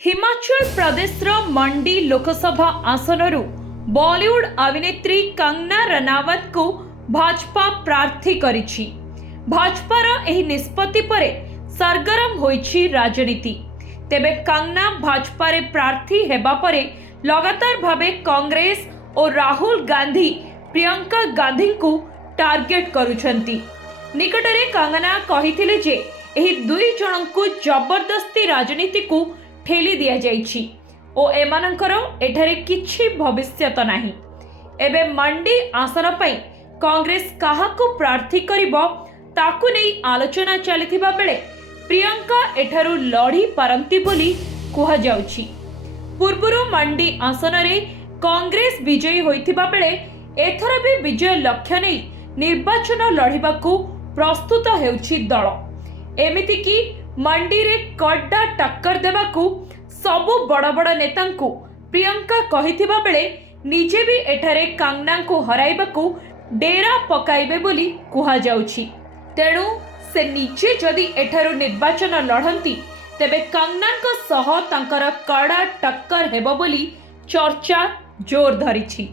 हिमाचल प्रदेशर मंडी लोकसभा आसनरु बॉलीवुड अभिनेत्री कंगना रनावत को भाजपा प्रार्थी करिछि। भाजपार एही निष्पत्ति परे सरगरम होइछि राजनीति। तेबे कंगना भाजपा रे प्रार्थी हेबा परे लगातार भावे कांग्रेस और राहुल गांधी प्रियंका गांधी को टार्गेट करुछंती। निकटरे कंगना कहिथिले जे एही दुई जनଙ୍କୁ जबरदस्ती राजनीति को ठेली दिया जाइछि ओ एमानंकर एठारे किछि भविष्यत नाही। एबे मंडी आसन पई कांग्रेस काहाकू प्रार्थी करिबो ताकू नै आलोचना चलिथिबा बेले प्रियंका एठारु लड़ी पारंती बोली कुहा जाउछि। पूर्वरु मंडी आसन रे कांग्रेस विजयी होइथिबा बेले एथर भी विजय लक्ष्य नै निर्वाचन लड़िबाकू प्रस्तुत हेउछि दल। एमिति कि मंडी रे कड्डा टक्कर देबाकू सबु बड़ बड़ नेतांकू प्रियंका कहिथिबा बेले निजे भी एठारे कंगना को हराइबाकू डेरा पकाइबे बोली कुहा जाउछि। तेणु से निजे जदि एठारु निर्वाचन लढ़ंती तेबे कंगनाଙ୍କ सह तांकर कड़ा टक्कर हेबो बोली चर्चा जोर धरिछि।